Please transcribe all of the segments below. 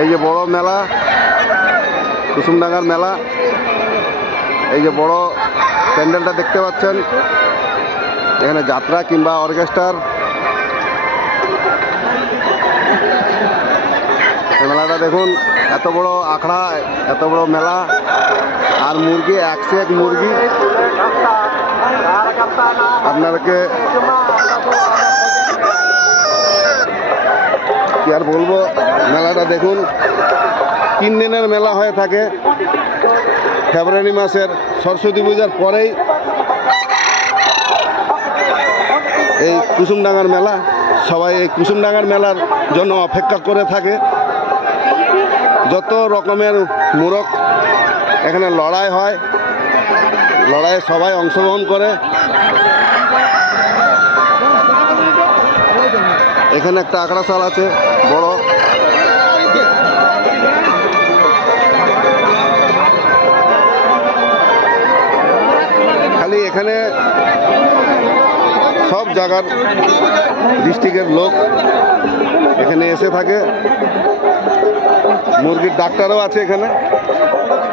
এই যে বড় মেলা, কুসুমডাঙ্গার মেলা। এই যে বড় প্যান্ডেলটা দেখতে পাচ্ছেন, এখানে যাত্রা কিংবা অর্কেস্ট্রার মেলাটা দেখুন। এত বড় আখড়া, এত বড় মেলা, আর মুরগি একশো এক মুরগি। আপনাদেরকে কি আর বলবো, মেলাটা দেখুন। 3 দিনের মেলা হয়ে থাকে। ফেব্রুয়ারি মাসের সরস্বতী পূজার পরেই এই কুসুমডাঙ্গার মেলা। সবাই এই কুসুমডাঙ্গার মেলার জন্য অপেক্ষা করে থাকে। যত রকমের মূরখ এখানে লড়াই হয়, লড়াইয়ে সবাই অংশগ্রহণ করে। এখানে একটা আখড়াশাল আছে বড়। খালি এখানে সব জায়গার ডিস্ট্রিক্টের লোক এখানে এসে থাকে। মুরগির ডাক্তারও আছে এখানে,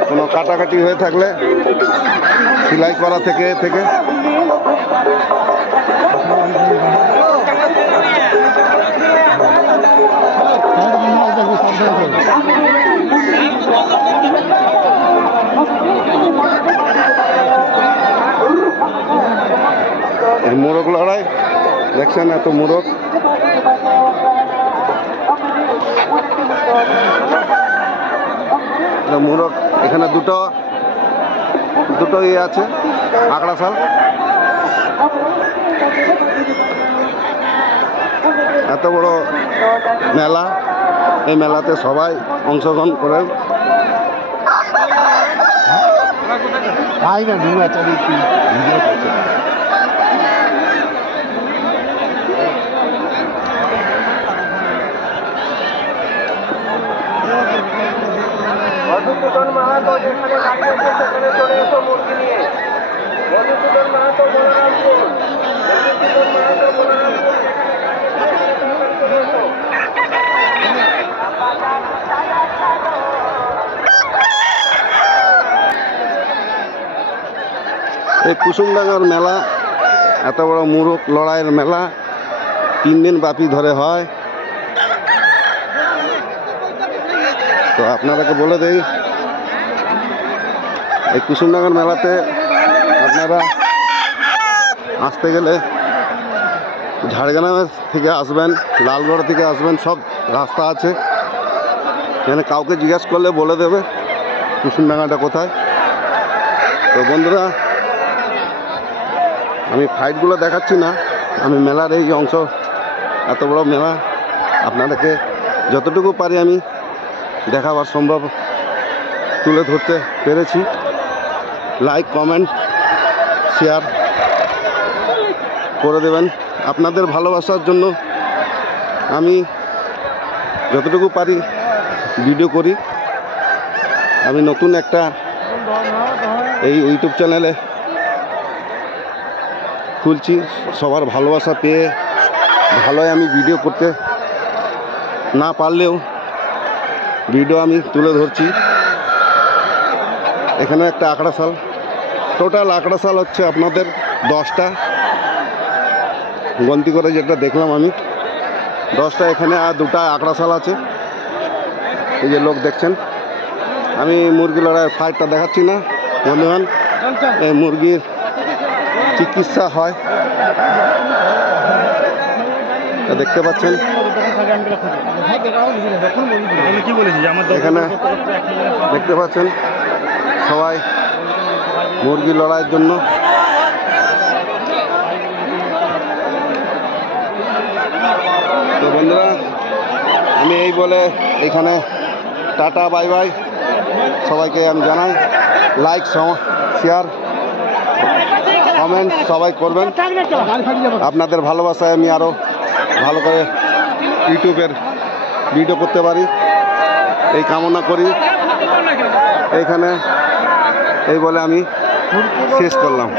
কোনো কাটাকাটি হয়ে থাকলে সেলাই করা থেকে মোরগ লড়াই দেখছেন, এত মোরগ। মোরগ এখানে দুটো ইয়ে আছে, আখড়াশাল। এত বড় মেলা, এই মেলাতে সবাই অংশগ্রহণ করেন। মধুসূদন মাহাতো যেখানে দাঁড়িয়েছে সেখানে চলে এসো মুরগি নিয়ে। মধুসূদন মাহাতো বলরামপুর, মধুসূদন মাহাতো বলরামপুর চলে এসো। এই কুসুমডাঙ্গার মেলা এত বড় মুরগ লড়াইয়ের মেলা 3 দিন ব্যাপী ধরে হয়। তো আপনাদেরকে বলে দেই, এই কুসুমডাঙ্গার মেলাতে আপনারা আসতে গেলে ঝাড়গ্রাম থেকে আসবেন, লালগড় থেকে আসবেন, সব রাস্তা আছে। এখানে কাউকে জিজ্ঞেস করলে বলে দেবে কুসুমডাঙ্গাটা কোথায়। তো বন্ধুরা, আমি ফাইটগুলো দেখাচ্ছি না, আমি মেলার এই অংশ, এত বড় মেলা আপনাদেরকে যতটুকু পারি আমি দেখাবার সম্ভব তুলে ধরতে পেরেছি। লাইক, কমেন্ট, শেয়ার করে দেবেন। আপনাদের ভালোবাসার জন্য আমি যতটুকু পারি ভিডিও করি। আমি নতুন একটা এই ইউটিউব চ্যানেলে খুলছি, সবার ভালোবাসা পেয়ে ভালোই আমি ভিডিও করতে না পারলেও ভিডিও আমি তুলে ধরছি। এখানে একটা আখড়াশাল, টোটাল আখড়াশাল হচ্ছে আপনাদের 10টা, গন্তি করে যেটা দেখলাম আমি 10টা। এখানে আর 2টা আখড়াশাল আছে। এই যে লোক দেখছেন, আমি মুরগি লড়াই ফাইটটা দেখাচ্ছি না বন্ধুগণ। এই মুরগির চিকিৎসা হয় দেখতে পাচ্ছেন। এখানে দেখতে পাচ্ছেন সবাই মুরগি লড়াইয়ের জন্য। তো বন্ধুরা, আমি এই বলে এখানে টাটা বাই বাই সবাইকে আমি জানাই। লাইক, শেয়ার, কমেন্ট সবাই করবেন। আপনাদের ভালোবাসায় আমি আরও ভালো করে ইউটিউবের ভিডিও করতে পারি এই কামনা করি। এইখানে এই বলে আমি শেষ করলাম।